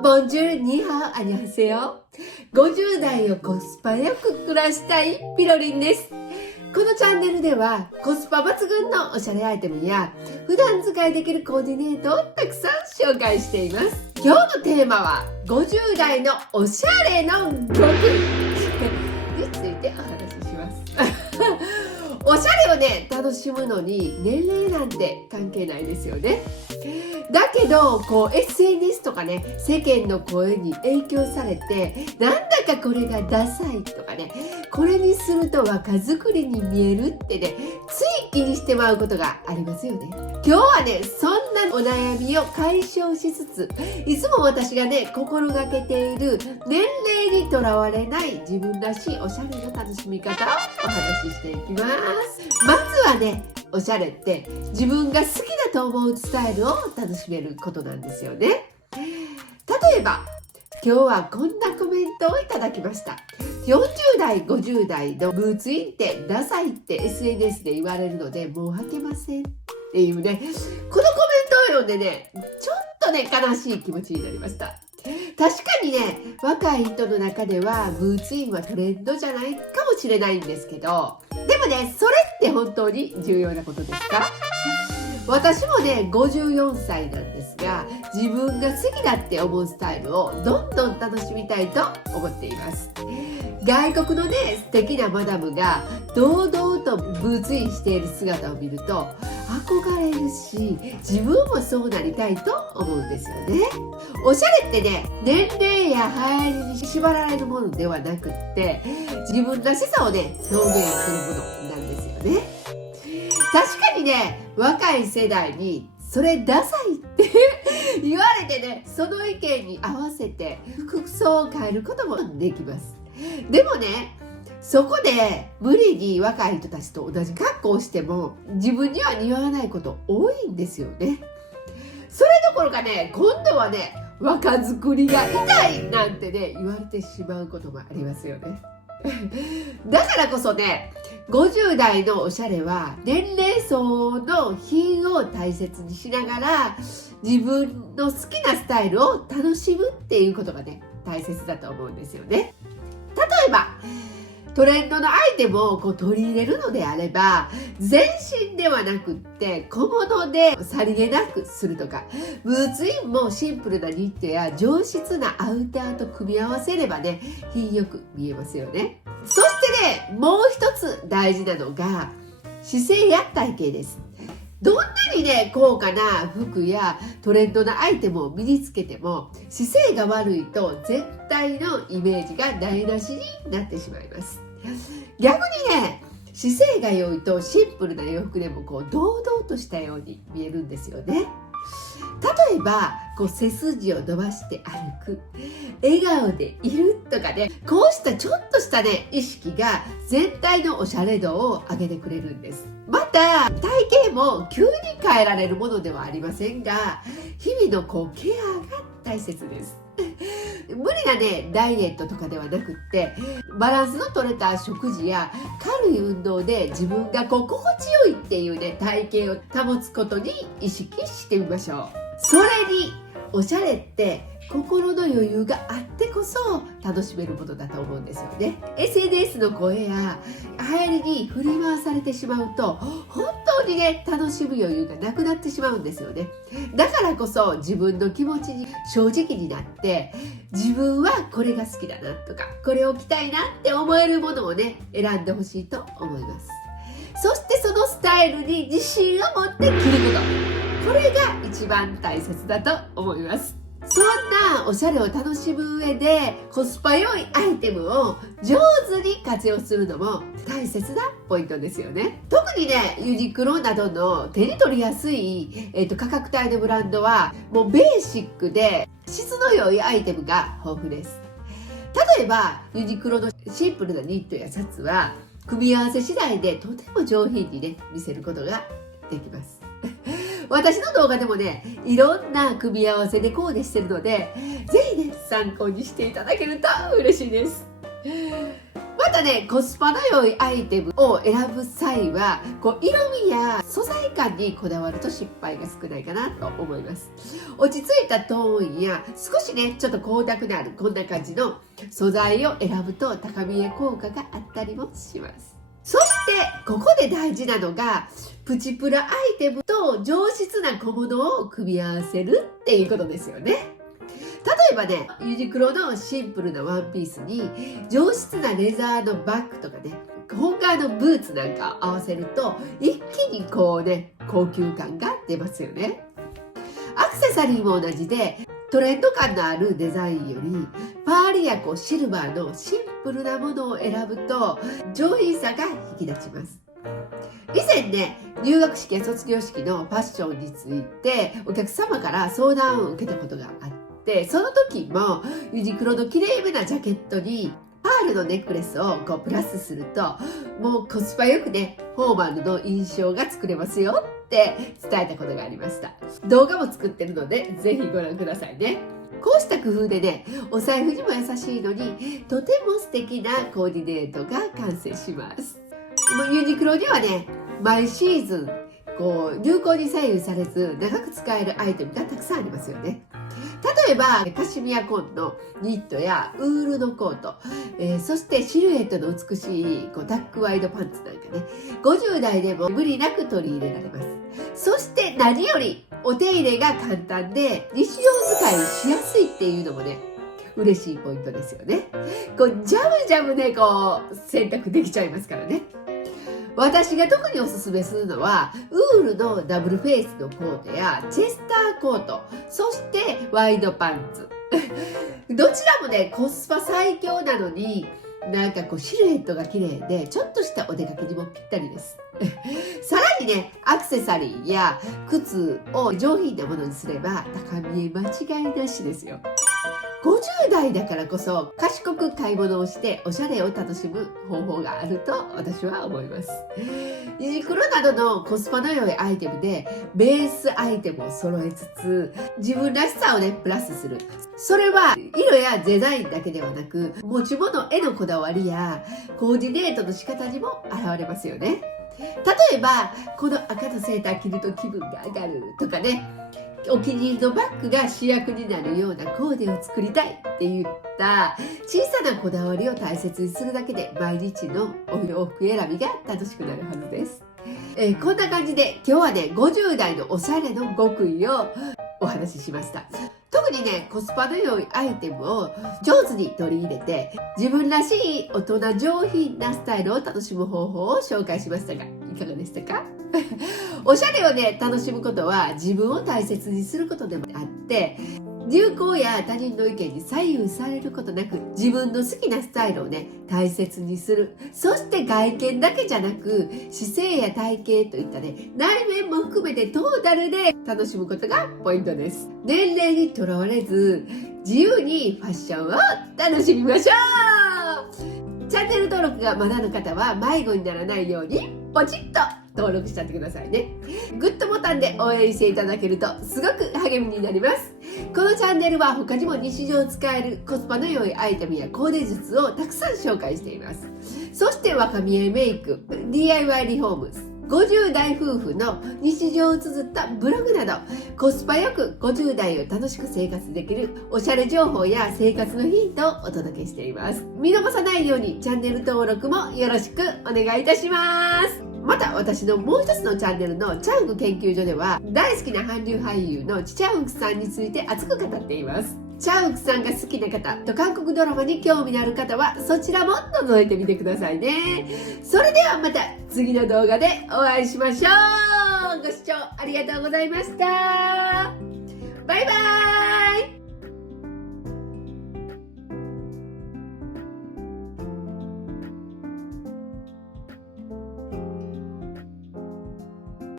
ボンジュール、ニーハオ、アニョハセヨ。50代をコスパよく暮らしたいピロリンです。このチャンネルではコスパ抜群のおしゃれアイテムや普段使いできるコーディネートをたくさん紹介しています。今日のテーマは50代のおしゃれの極意についてお話しします。おしゃれをね、楽しむのに年齢なんて関係ないですよね。だけどSNS とかね、世間の声に影響されて、なんだかこれがダサいとかね、これにすると若作りに見えるってね、つい気にしてまうことがありますよね。今日はね、そんなお悩みを解消しつつ、いつも私がね、心がけている年齢にとらわれない自分らしいおしゃれの楽しみ方をお話ししていきます。まずはね、おしゃれって自分が好きだと思うスタイルを楽しめることなんですよね。例えば今日はこんなコメントをいただきました。40代50代のブーツインってダサいって SNS で言われるのでもう履けませんっていうね、このコメントを読んでね、ちょっとね悲しい気持ちになりました。確かにね、若い人の中ではブーツインはトレンドじゃないかもしれないんですけど、でもね、それって本当に重要なことですか？私もね、54歳なんですが、自分が好きだって思うスタイルをどんどん楽しみたいと思っています。外国のね、素敵なマダムが堂々とブーツインしている姿を見ると憧れるし、自分もそうなりたいと思うんですよね。おしゃれってね、年齢や流行りに縛られるものではなくって、自分らしさをね、表現するものなんですよね。確かにね、若い世代にそれダサいって言われてね、その意見に合わせて服装を変えることもできます。でもね、そこで無理に若い人たちと同じ格好をしても自分には似合わないこと多いんですよね。それどころかね、今度はね、若作りが痛いなんてね言われてしまうこともありますよね。だからこそね、50代のおしゃれは年齢層の品を大切にしながら自分の好きなスタイルを楽しむっていうことがね、大切だと思うんですよね。例えばトレンドのアイテムを取り入れるのであれば、全身ではなくって小物でさりげなくするとか、ブーツインもシンプルなニットや上質なアウターと組み合わせればね、品よく見えますよね。そしてね、もう一つ大事なのが姿勢や体型です。どんなにね、高価な服やトレンドなアイテムを身につけても姿勢が悪いと全体のイメージが台無しになってしまいます。逆にね、姿勢が良いとシンプルな洋服でも堂々としたように見えるんですよね。例えば背筋を伸ばして歩く、笑顔でいるとかね、こうしたちょっとしたね意識が全体のおしゃれ度を上げてくれるんです。また体型も急に変えられるものではありませんが、日々のケアが大切です。無理なねダイエットとかではなくって、バランスの取れた食事や軽い運動で自分が心地よいっていうね体型を保つことに意識してみましょう。それにおしゃれって心の余裕があってこそ楽しめるものだと思うんですよね。 SNS の声や流行りに振り回されてしまうと本当にね楽しむ余裕がなくなってしまうんですよね。だからこそ自分の気持ちに正直になって、自分はこれが好きだなとか、これを着たいなって思えるものをね選んでほしいと思います。そしてそのスタイルに自信を持って着ること、これが一番大切だと思います。そんなおしゃれを楽しむ上でコスパ良いアイテムを上手に活用するのも大切なポイントですよね。特にね、ユニクロなどの手に取りやすい、価格帯のブランドはもうベーシックで質の良いアイテムが豊富です。例えばユニクロのシンプルなニットやシャツは組み合わせ次第でとても上品にね見せることができます。私の動画でもね、いろんな組み合わせでコーデしてるので、ぜひね参考にしていただけると嬉しいです。またね、コスパの良いアイテムを選ぶ際は色味や素材感にこだわると失敗が少ないかなと思います。落ち着いたトーンや少しねちょっと光沢のあるこんな感じの素材を選ぶと高見え効果があったりもします。そしてここで大事なのがプチプラアイテムと上質な小物を組み合わせるっていうことですよね。例えばね、ユニクロのシンプルなワンピースに上質なレザーのバッグとかね、本革のブーツなんかを合わせると一気に高級感が出ますよね。アクセサリーも同じでトレンド感のあるデザインよりパールやシルバーのシンプルなものを選ぶと上品さが引き立ちます。以前ね、入学式や卒業式のファッションについてお客様から相談を受けたことがあって、その時もユニクロのきれいめなジャケットにパールのネックレスをプラスするともうコスパよくねフォーマルの印象が作れますよって伝えたことがありました。動画も作ってるのでぜひご覧くださいね。こうした工夫でね、お財布にも優しいのにとても素敵なコーディネートが完成します。ユニクロにはね、毎シーズン流行に左右されず長く使えるアイテムがたくさんありますよね。例えばカシミヤコンのニットやウールのコート、そしてシルエットの美しいタックワイドパンツなんかね、50代でも無理なく取り入れられます。そして何よりお手入れが簡単で日常使いしやすいっていうのもね嬉しいポイントですよね。ジャムね洗濯できちゃいますからね。私が特におすすめするのはウールのダブルフェイスのコートやチェスターコート、そしてワイドパンツどちらもねコスパ最強なのにシルエットが綺麗でちょっとしたお出かけにもぴったりですさらにねアクセサリーや靴を上品なものにすれば高見え間違いなしですよ。50代だからこそ賢く買い物をしておしゃれを楽しむ方法があると私は思います。ユニクロなどのコスパの良いアイテムでベースアイテムを揃えつつ自分らしさをねプラスする。それは色やデザインだけではなく持ち物へのこだわりやコーディネートの仕方にも現れますよね。例えばこの赤のセーター着ると気分が上がるとかね、お気に入りのバッグが主役になるようなコーデを作りたいっていった小さなこだわりを大切にするだけで毎日のお洋服選びが楽しくなるはずです。こんな感じで今日はね50代のおしゃれの極意をお話ししました。特にねコスパの良いアイテムを上手に取り入れて自分らしい大人上品なスタイルを楽しむ方法を紹介しましたがいかがでしたかおしゃれをね楽しむことは自分を大切にすることでもあって流行や他人の意見に左右されることなく自分の好きなスタイルをね大切にする。そして外見だけじゃなく姿勢や体型といったね内面も含めてトータルで楽しむことがポイントです。年齢にとらわれず自由にファッションを楽しみましょう。チャンネル登録がまだの方は迷子にならないようにポチッと登録しちゃってくださいね。グッドボタンで応援していただけるとすごく励みになります。このチャンネルは他にも日常使えるコスパの良いアイテムやコーデ術をたくさん紹介しています。そして若見えメイク、DIY リフォーム、50代夫婦の日常を綴ったブログなどコスパよく50代を楽しく生活できるおしゃれ情報や生活のヒントをお届けしています。見逃さないようにチャンネル登録もよろしくお願いいたします。また私のもう一つのチャンネルのチャング研究所では大好きな韓流俳優のチャンウクさんについて熱く語っています。チャンウクさんが好きな方と韓国ドラマに興味のある方はそちらも覗いてみてくださいね。それではまた次の動画でお会いしましょう。ご視聴ありがとうございました。バイバイ。